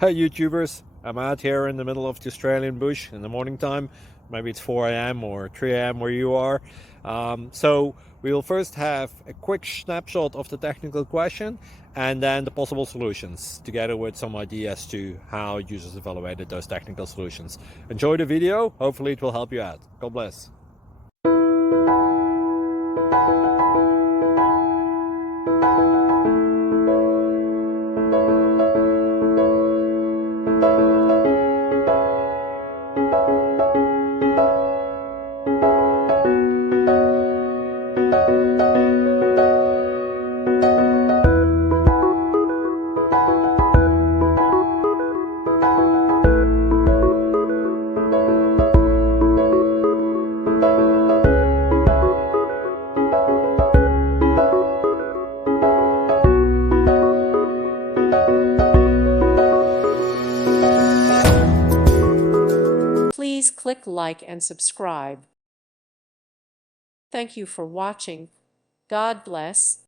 Hey YouTubers, I'm out here in the middle of the Australian bush in the morning time. Maybe it's 4 a.m. or 3 a.m. where you are. So we will first have a quick snapshot of the technical question and then the possible solutions, together with some ideas to how users evaluated those technical solutions. Enjoy the video, hopefully it will help you out. God bless. Please click like and subscribe. Thank you for watching. God bless.